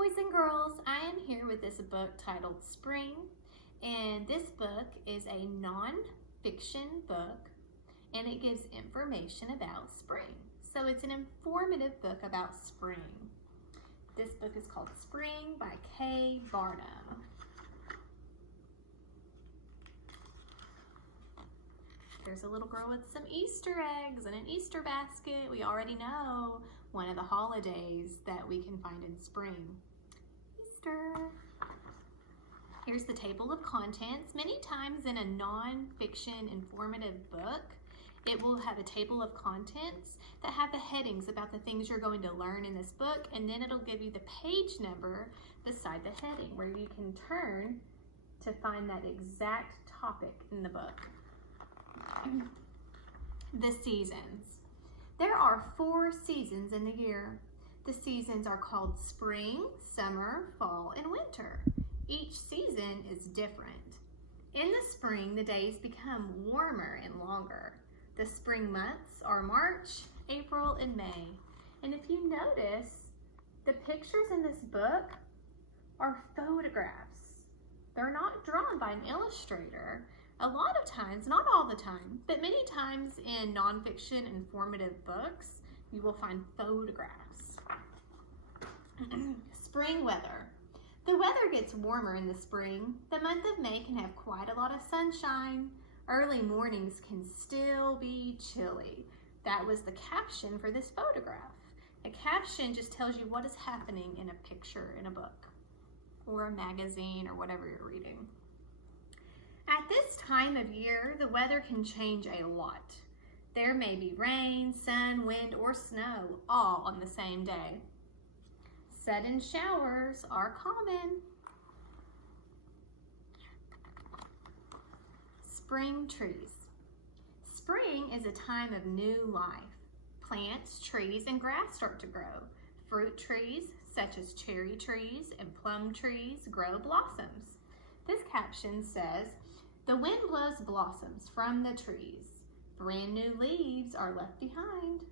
boys and girls, I am here with this book titled Spring, and this book is a non-fiction book and it gives information about spring. So it's an informative book about spring. This book is called Spring by K. Barnum. There's a little girl with some Easter eggs and an Easter basket. We already know one of the holidays that we can find in spring. Easter. Here's the table of contents. Many times in a non-fiction informative book, it will have a table of contents that have the headings about the things you're going to learn in this book, and then it'll give you the page number beside the heading where you can turn to find that exact topic in the book. The seasons. There are 4 seasons in the year. The seasons are called spring, summer, fall, and winter. Each season is different. In the spring, the days become warmer and longer. The spring months are March, April, and May. And if you notice, the pictures in this book are photographs. They're not drawn by an illustrator. A lot of times, not all the time, but many times in nonfiction informative books, you will find photographs. Spring weather. The weather gets warmer in the spring. The month of May can have quite a lot of sunshine. Early mornings can still be chilly. That was the caption for this photograph. A caption just tells you what is happening in a picture in a book or a magazine or whatever you're reading. At this time of year, the weather can change a lot. There may be rain, sun, wind, or snow all on the same day. Sudden showers are common. Spring trees. Spring is a time of new life. Plants, trees, and grass start to grow. Fruit trees, such as cherry trees and plum trees, grow blossoms. This caption says, "The wind blows blossoms from the trees. Brand new leaves are left behind."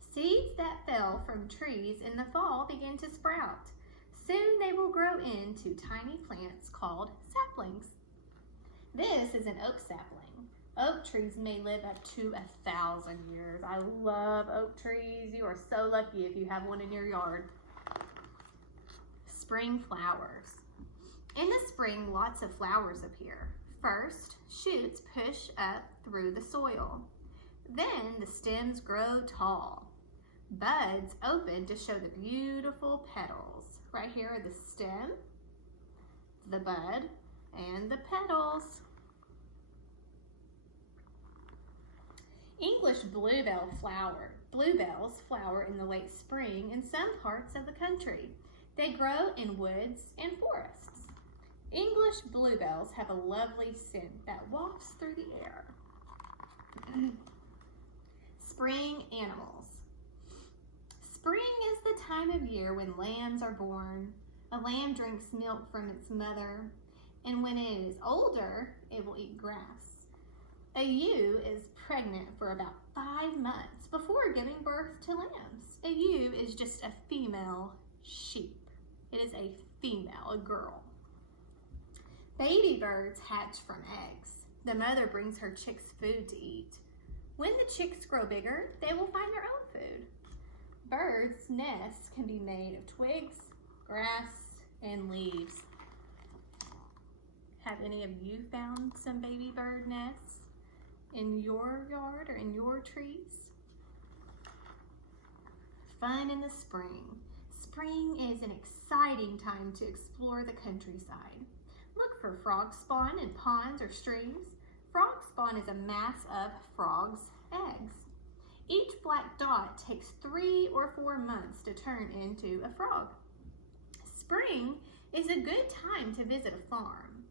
Seeds that fell from trees in the fall begin to sprout. Soon they will grow into tiny plants called saplings. This is an oak sapling. Oak trees may live up to 1,000 years. I love oak trees. You are so lucky if you have one in your yard. Spring flowers. In the spring, lots of flowers appear. First, shoots push up through the soil. Then the stems grow tall. Buds open to show the beautiful petals. Right here are the stem, the bud, and the petals. English bluebells flower in the late spring in some parts of the country. They grow in woods and forests. English bluebells have a lovely scent that wafts through the air. Spring animals. Spring is the time of year when lambs are born. A lamb drinks milk from its mother, and when it is older, it will eat grass. A ewe is pregnant for about 5 months before giving birth to lambs. A ewe is just a female sheep. It is a female, a girl. Baby birds hatch from eggs. The mother brings her chicks food to eat. When the chicks grow bigger, they will find their own food. Birds' nests can be made of twigs, grass, and leaves. Have any of you found some baby bird nests in your yard or in your trees? Fun in the spring. Spring is an exciting time to explore the countryside. Look for frog spawn in ponds or streams. Frog spawn is a mass of frogs' eggs. Each black dot takes 3 or 4 months to turn into a frog. Spring is a good time to visit a farm.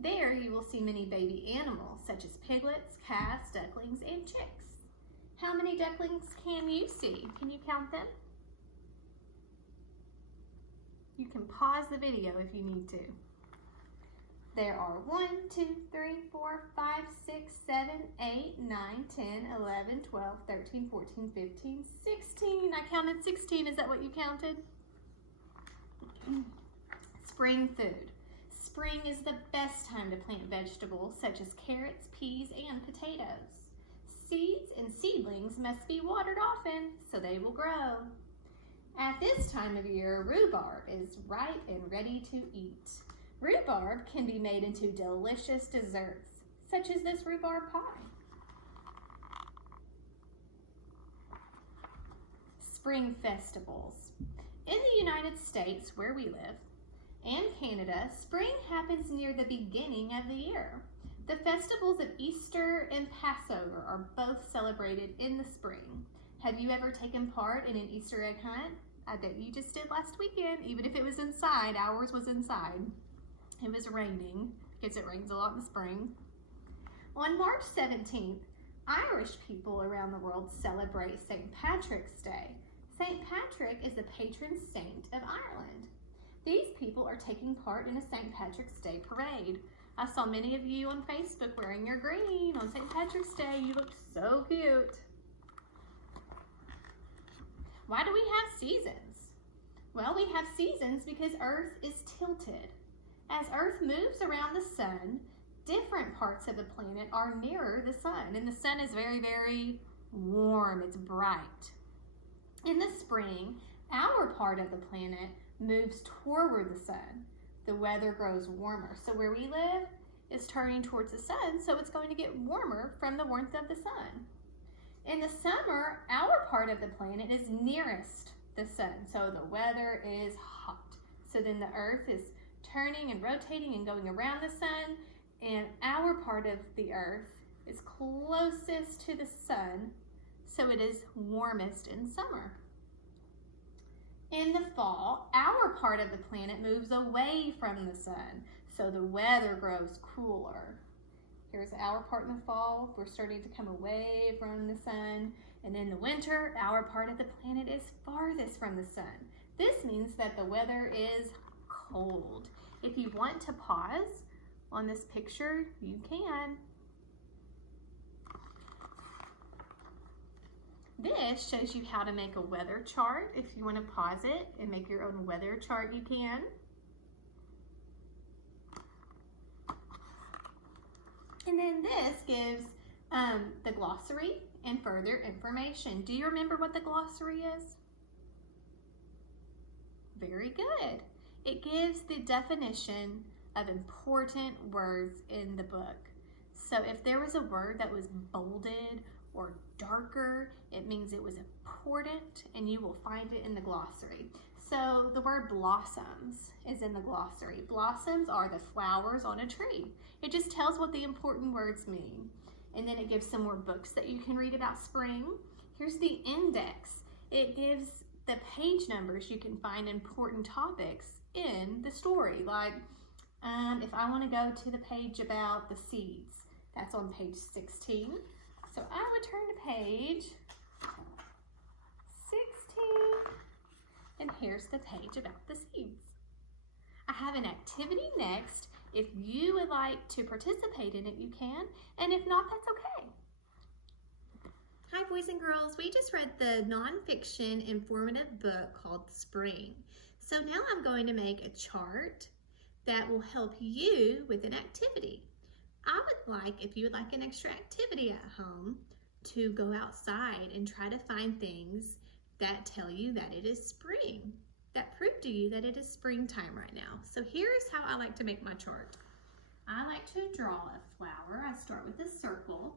There you will see many baby animals such as piglets, calves, ducklings, and chicks. How many ducklings can you see? Can you count them? You can pause the video if you need to. There are 1, 2, 3, 4, 5, 6, 7, 8, 9, 10, 11, 12, 13, 14, 15, 16. I counted 16. Is that what you counted? Spring food. Spring is the best time to plant vegetables such as carrots, peas, and potatoes. Seeds and seedlings must be watered often so they will grow. At this time of year, rhubarb is ripe and ready to eat. Rhubarb can be made into delicious desserts, such as this rhubarb pie. Spring festivals. In the United States, where we live, and Canada, spring happens near the beginning of the year. The festivals of Easter and Passover are both celebrated in the spring. Have you ever taken part in an Easter egg hunt? I bet you just did last weekend, even if it was inside. Ours was inside. It was raining, because it rains a lot in spring. On March 17th, Irish people around the world celebrate St. Patrick's Day. St. Patrick is the patron saint of Ireland. These people are taking part in a St. Patrick's Day parade. I saw many of you on Facebook wearing your green on St. Patrick's Day. You looked so cute. Why do we have seasons? Well, we have seasons because Earth is tilted. As Earth moves around the sun, different parts of the planet are nearer the sun, and the sun is very, very warm. It's bright. In the spring, our part of the planet moves toward the sun. The weather grows warmer. So where we live is turning towards the sun, so it's going to get warmer from the warmth of the sun. In the summer, our part of the planet is nearest the sun, so the weather is hot. So then the earth is turning and rotating and going around the sun, and our part of the earth is closest to the sun, so it is warmest in summer. In the fall, our part of the planet moves away from the sun, so the weather grows cooler. Here's our part in the fall. We're starting to come away from the sun. And in the winter, our part of the planet is farthest from the sun. This means that the weather is cold. If you want to pause on this picture, you can. This shows you how to make a weather chart. If you want to pause it and make your own weather chart, you can. And then this gives the glossary and further information. Do you remember what the glossary is? Very good. It gives the definition of important words in the book. So if there was a word that was bolded or darker, it means it was important, and you will find it in the glossary. So the word blossoms is in the glossary. Blossoms are the flowers on a tree. It just tells what the important words mean. And then it gives some more books that you can read about spring. Here's the index. It gives the page numbers you can find important topics in the story. Like if I want to go to the page about the seeds, that's on page 16. So I would turn to page 16, and here's the page about the seeds. I have an activity next. If you would like to participate in it, you can, and if not, that's okay. Hi, boys and girls. We just read the nonfiction informative book called Spring. So now I'm going to make a chart that will help you with an activity. I would like, if you would like an extra activity at home, to go outside and try to find things that tell you that it is spring, that prove to you that it is springtime right now. So here's how I like to make my chart. I like to draw a flower. I start with a circle,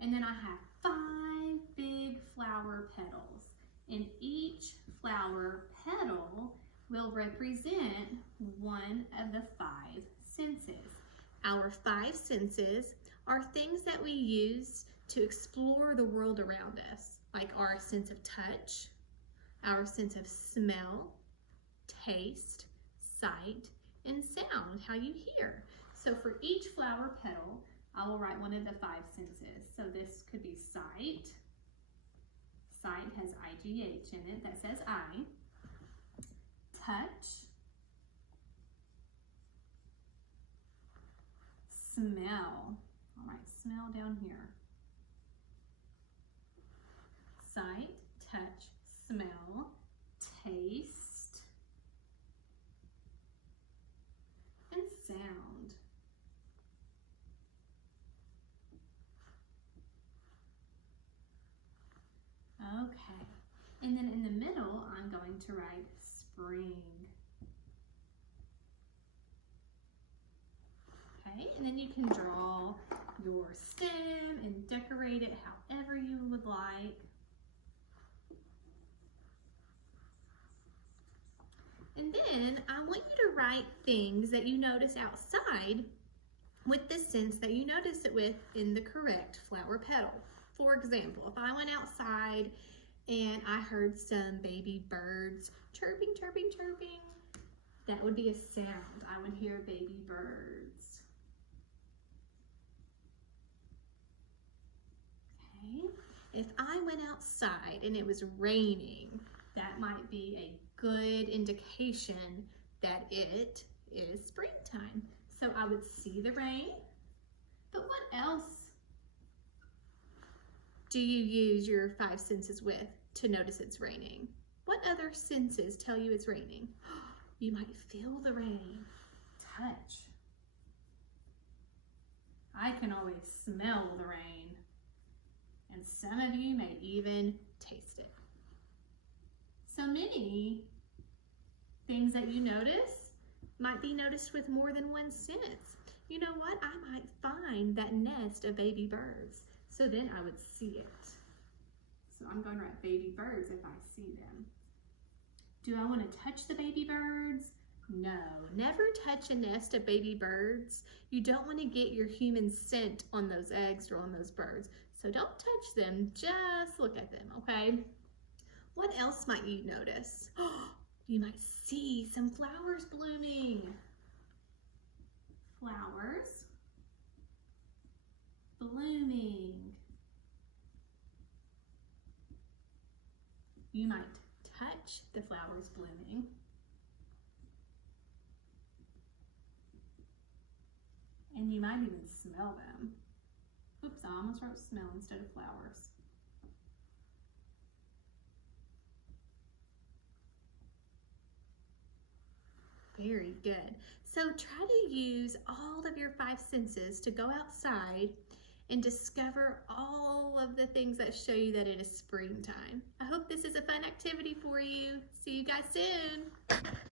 and then I have 5 big flower petals, and each flower petal will represent one of the 5 senses. Our 5 senses are things that we use to explore the world around us, like our sense of touch, our sense of smell, taste, sight, and sound, how you hear. So for each flower petal, I will write one of the 5 senses. So this could be sight. Sight has IGH in it, that says I. Touch. Smell. All right, smell down here. Sight, touch, smell, taste, going to write spring. Okay, and then you can draw your stem and decorate it however you would like. And then I want you to write things that you notice outside with the sense that you notice it with in the correct flower petal. For example, if I went outside and I heard some baby birds chirping, chirping, chirping, that would be a sound. I would hear baby birds. Okay. If I went outside and it was raining, that might be a good indication that it is springtime. So I would see the rain, but what else do you use your 5 senses with to notice it's raining? What other senses tell you it's raining? You might feel the rain. Touch. I can always smell the rain, and some of you may even taste it. So many things that you notice might be noticed with more than one sense. You know what? I might find that nest of baby birds, so then I would see it. So I'm going to write baby birds if I see them. Do I want to touch the baby birds? No, never touch a nest of baby birds. You don't want to get your human scent on those eggs or on those birds. So don't touch them, just look at them, okay? What else might you notice? You might see some flowers blooming. Flowers blooming. You might touch the flowers blooming. And you might even smell them. Oops, I almost wrote smell instead of flowers. Very good. So try to use all of your 5 senses to go outside and discover all of the things that show you that it is springtime. I hope this is a fun activity for you. See you guys soon.